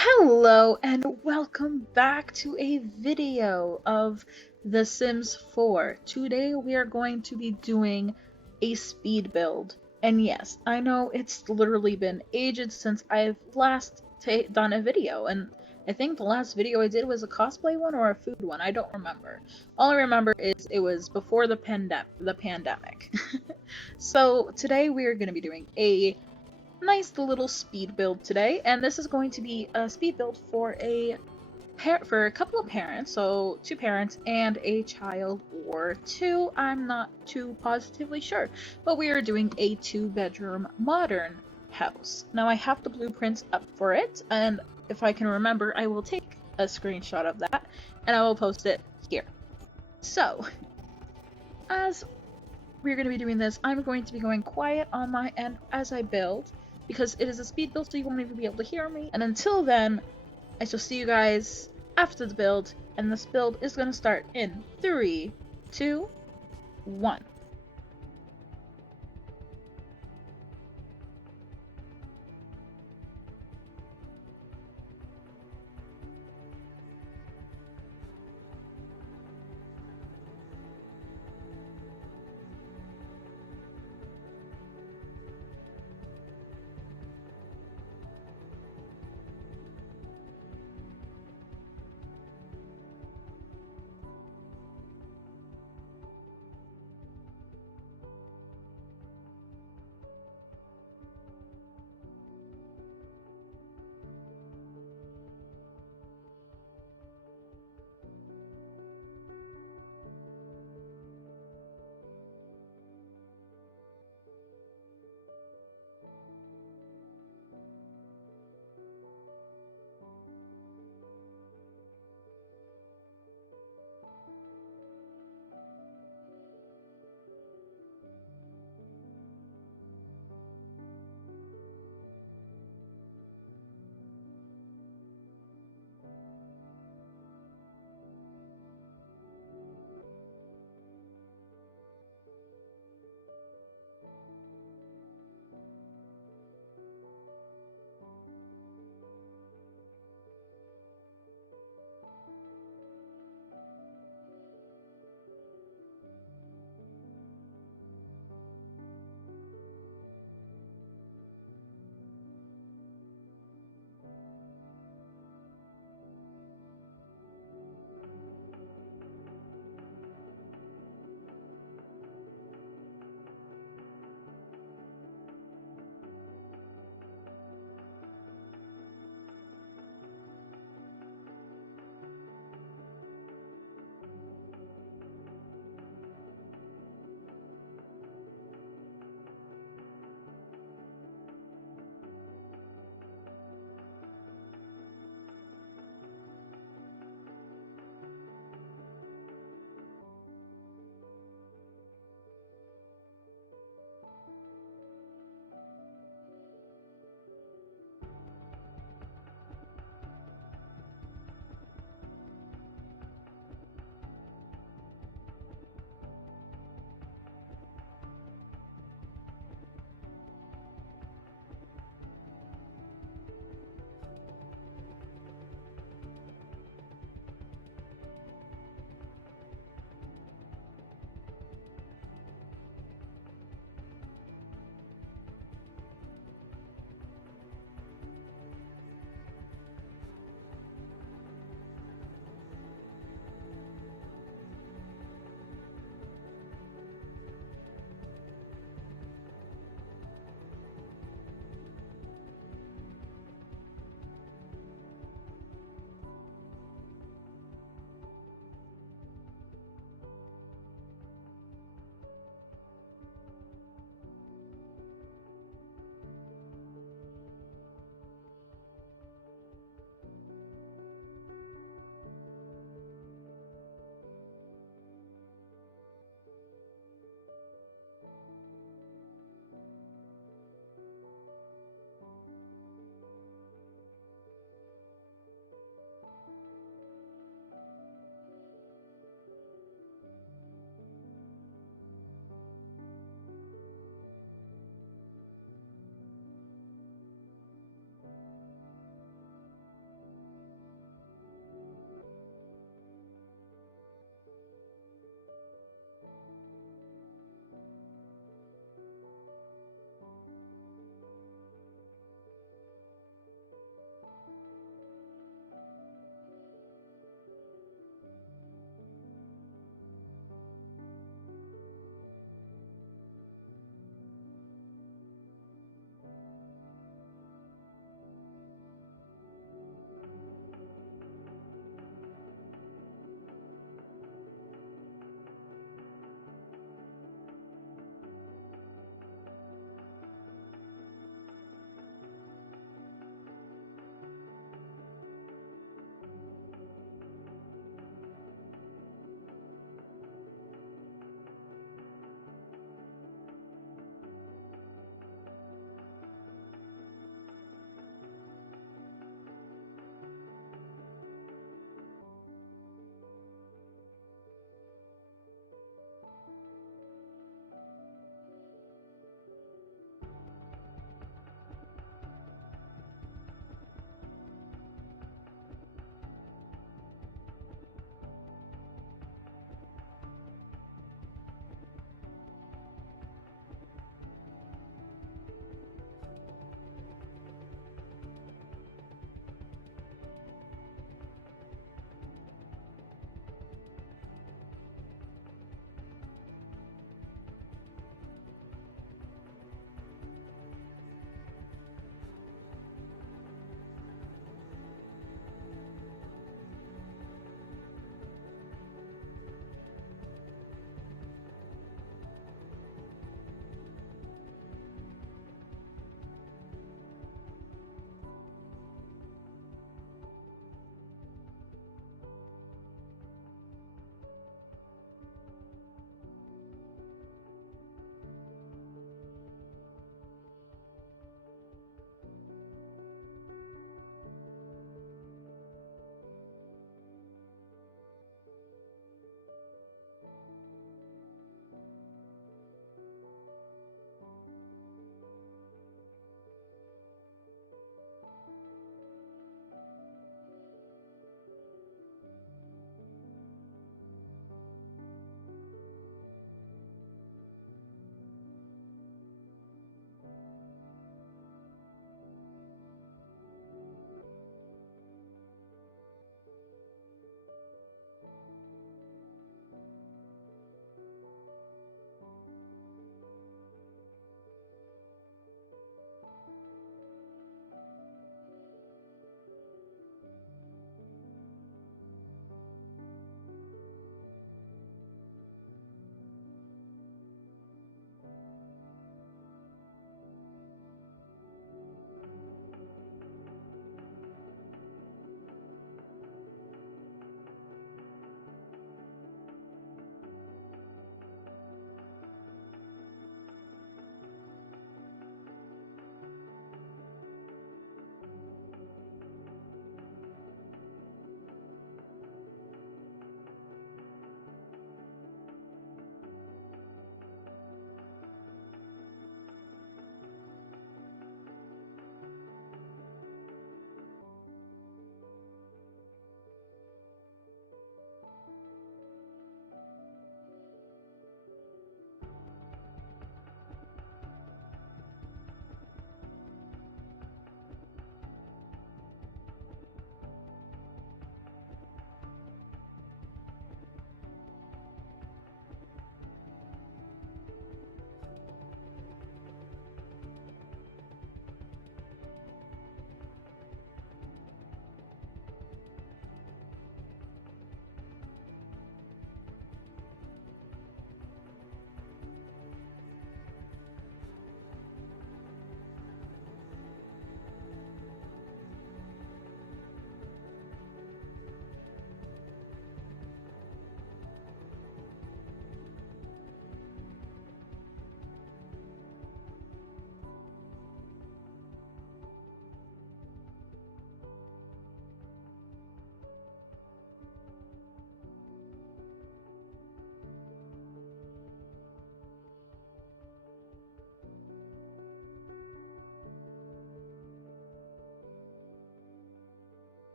Hello and welcome back to a video of The Sims 4. Today we are going to be doing a speed build. And yes, I know it's literally been ages since I've last done a video, and I think the last video I did was a cosplay one or a food one. I don't remember. All I remember is it was before the pandemic. So today we are going to be doing a nice little speed build today, and this is going to be a speed build for a couple of parents, so two parents and a child or two. I'm not too positively sure, but we are doing a two-bedroom modern house. Now I have the blueprints up for it, and if I can remember, I will take a screenshot of that and I will post it here. So, as we're going to be doing this, I'm going to be going quiet on my end as I build, because it is a speed build, so you won't even be able to hear me. And until then, I shall see you guys after the build, and this build is going to start in 3, 2, 1.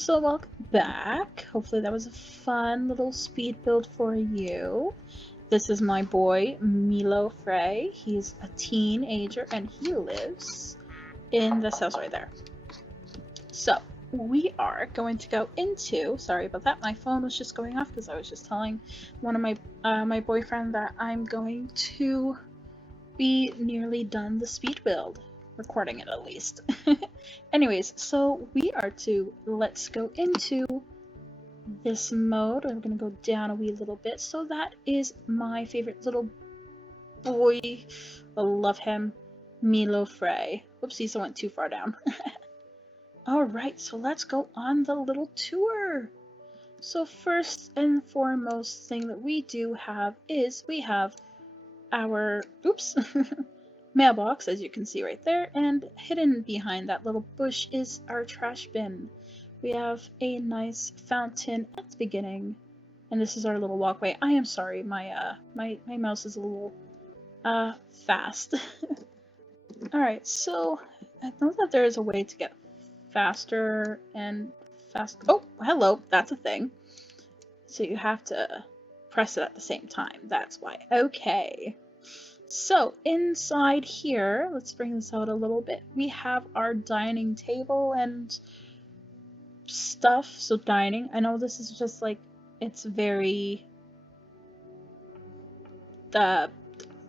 So welcome back. Hopefully that was a fun little speed build for you. This is my boy Milo Frey. He's a teenager and he lives in this house right there. So we are going to go into, sorry about that, my phone was just going off because I was just telling one of my boyfriend that I'm going to be nearly done the speed build, recording it at least. Anyways, so let's go into this mode. I'm gonna go down a wee little bit. So that is my favorite little boy. I love him, Milo Frey. Whoopsies, I went too far down. Alright, so let's go on the little tour. So first and foremost thing that we do have is we have our, oops, mailbox, as you can see right there, and hidden behind that little bush is our trash bin. We have a nice fountain at the beginning, and this is our little walkway. I am sorry, my mouse is a little fast. Alright, so I know that there is a way to get faster and fast. Oh, hello, that's a thing. So you have to press it at the same time. That's why. Okay. So inside here, let's bring this out a little bit. We have our dining table and stuff. So dining, I know this is just like, it's very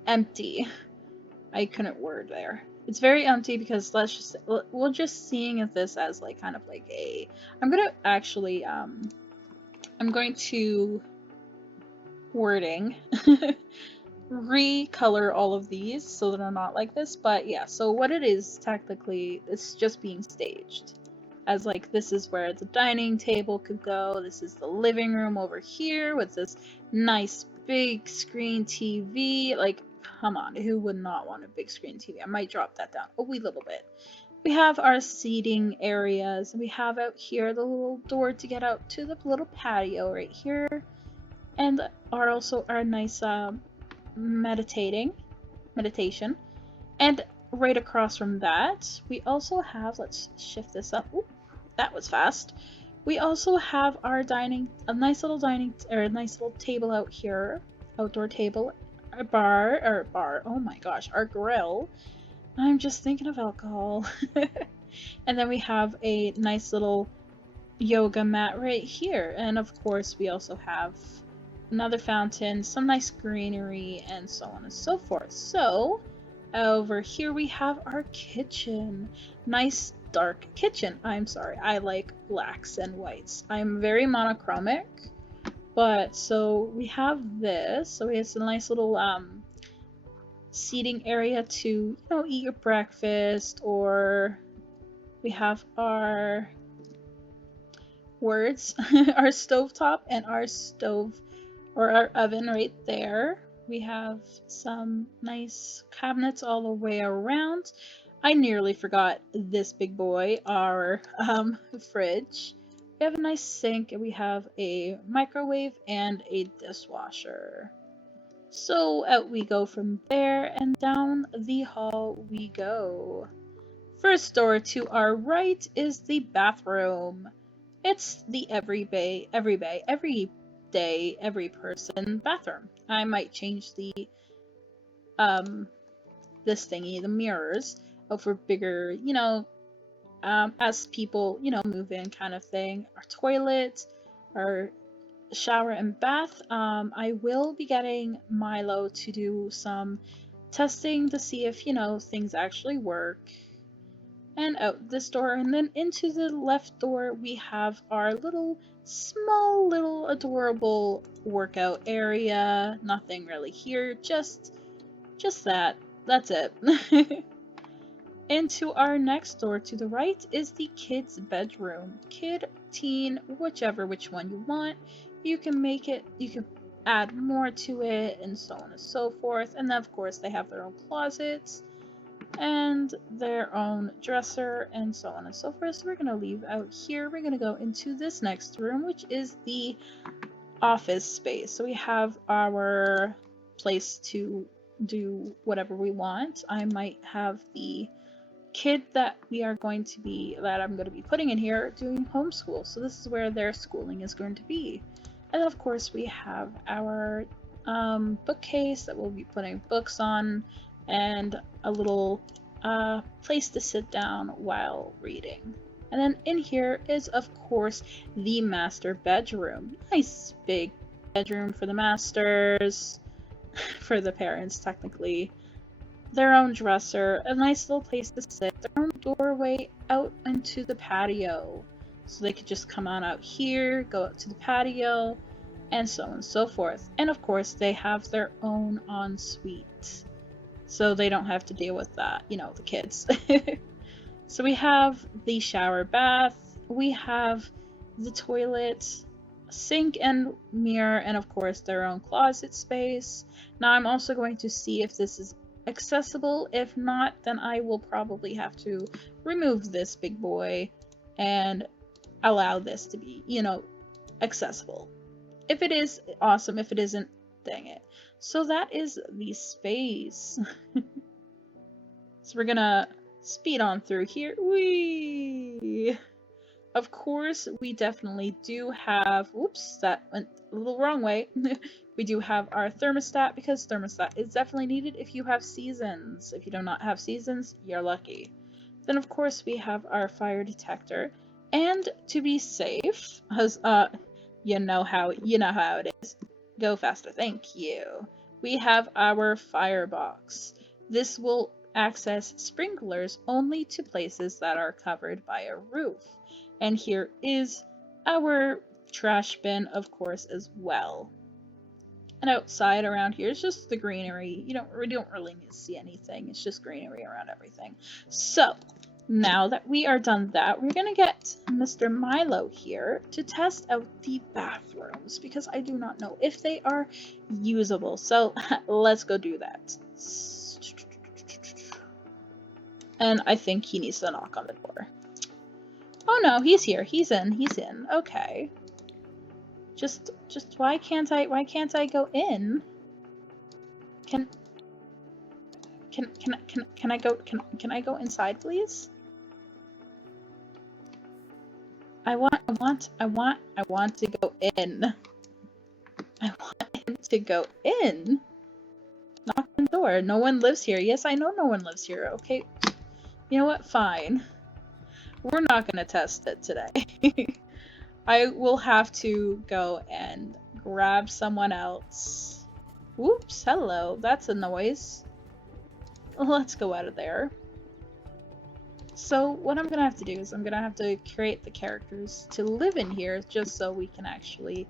empty. I couldn't word there. It's very empty because we're just seeing this as like kind of like a, I'm gonna actually, I'm going to wording recolor all of these so they're not like this, but yeah, so what it is technically, it's just being staged as like, this is where the dining table could go, this is the living room over here with this nice big screen TV. Like, come on, who would not want a big screen TV? I might drop that down a wee little bit. We have our seating areas, and we have out here the little door to get out to the little patio right here, and also our nice meditation. And right across from that, we also have, let's shift this up. Ooh, that was fast. We also have our a nice little table out here, outdoor table, a bar, oh my gosh, our grill. I'm just thinking of alcohol. And then we have a nice little yoga mat right here. And of course, we also have another fountain, some nice greenery, and so on and so forth. So over here we have our kitchen. Nice dark kitchen. I'm sorry, I like blacks and whites. I'm very monochromic, but so we have this. So it's a nice little seating area to, you know, eat your breakfast, or we have our our stovetop and our stove or our oven right there. We have some nice cabinets all the way around. I nearly forgot this big boy, our fridge. We have a nice sink, and we have a microwave and a dishwasher. So out we go from there, and down the hall we go. First door to our right is the bathroom. It's the every day, every person bathroom. I might change the this thingy, the mirrors, for bigger, you know, as people, you know, move in kind of thing. Our toilet, our shower and bath. I will be getting Milo to do some testing to see if, you know, things actually work. And out this door, and then into the left door we have our small little adorable workout area. Nothing really here, just that's it. Into our next door to the right is the kids' bedroom. Kid, teen, which one you want. You can make it, you can add more to it, and so on and so forth. And then of course they have their own closets and their own dresser, and so on and so forth. So we're going to leave out here. We're going to go into this next room, which is the office space. So we have our place to do whatever we want. I might have the kid that I'm going to be putting in here doing homeschool. So this is where their schooling is going to be. And then of course we have our bookcase that we'll be putting books on, and a little place to sit down while reading. And then in here is of course the master bedroom. Nice big bedroom for the masters, for the parents technically. Their own dresser, a nice little place to sit, their own doorway out into the patio. So they could just come on out here, go out to the patio, and so on and so forth. And of course, they have their own ensuite. So they don't have to deal with that, you know, the kids. So we have the shower bath, we have the toilet, sink and mirror, and of course their own closet space. Now I'm also going to see if this is accessible. If not, then I will probably have to remove this big boy and allow this to be, you know, accessible. If it is, awesome. If it isn't, dang it. So that is the space. So we're gonna speed on through here. Whee! Of course, we definitely do have, whoops, that went a little wrong way. We do have our thermostat, because thermostat is definitely needed if you have seasons. If you do not have seasons, you're lucky. Then of course we have our fire detector, and to be safe, as you know how it is. Go faster, thank you. We have our firebox. This will access sprinklers only to places that are covered by a roof. And here is our trash bin, of course, as well. And outside around here is just the greenery. We don't really need to see anything. It's just greenery around everything. So now that we are done that, we're gonna get Mr. Milo here to test out the bathrooms, because I do not know if they are usable. So let's go do that. And I think he needs to knock on the door. Oh no, he's here. He's in. Okay. Just why can't I go in? Can I go inside, please? I want to go in. I want him to go in. Knock on the door. No one lives here. Yes, I know no one lives here. Okay. You know what? Fine. We're not gonna test it today. I will have to go and grab someone else. Whoops, hello. That's a noise. Let's go out of there. So what I'm gonna have to do is I'm gonna have to create the characters to live in here, just so we can actually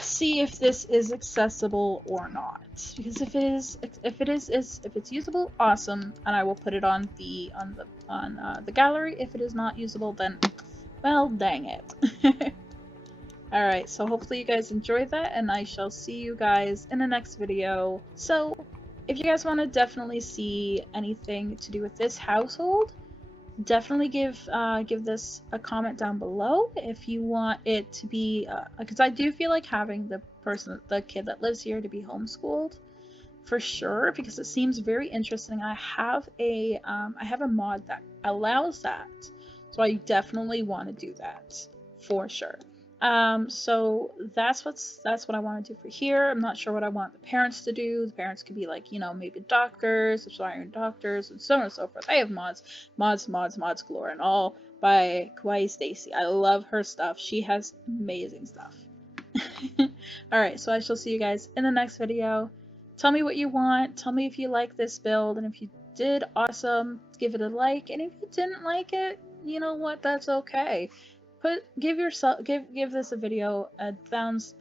see if this is accessible or not. Because if it's usable, awesome, and I will put it on the gallery. If it is not usable, then well, dang it. Alright, so hopefully you guys enjoyed that, and I shall see you guys in the next video. So if you guys want to definitely see anything to do with this household, definitely give this a comment down below if you want it to be, because I do feel like having the kid that lives here to be homeschooled for sure, because it seems very interesting. I have a mod that allows that, so I definitely want to do that for sure. So that's what I want to do for here. I'm not sure what I want the parents to do. The parents could be like, you know, maybe doctors, aspiring doctors, and so on and so forth. I have mods galore, and all by Kawaii Stacy. I love her stuff. She has amazing stuff. Alright, so I shall see you guys in the next video. Tell me what you want. Tell me if you like this build, and if you did, awesome. Give it a like, and if you didn't like it, you know what? That's okay. Give this a video a thumbs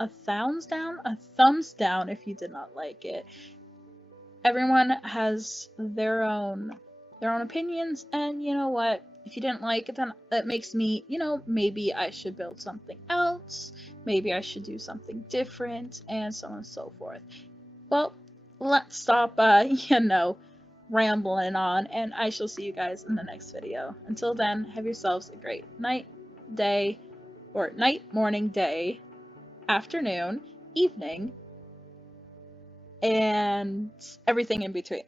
down if you did not like it. Everyone has their own opinions, and you know what? If you didn't like it, then that makes me, you know, maybe I should build something else. Maybe I should do something different, and so on and so forth. Well, let's stop, you know, rambling on, and I shall see you guys in the next video. Until then, have yourselves a great night, day, or night, morning, day, afternoon, evening, and everything in between.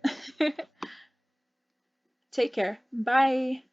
Take care. Bye.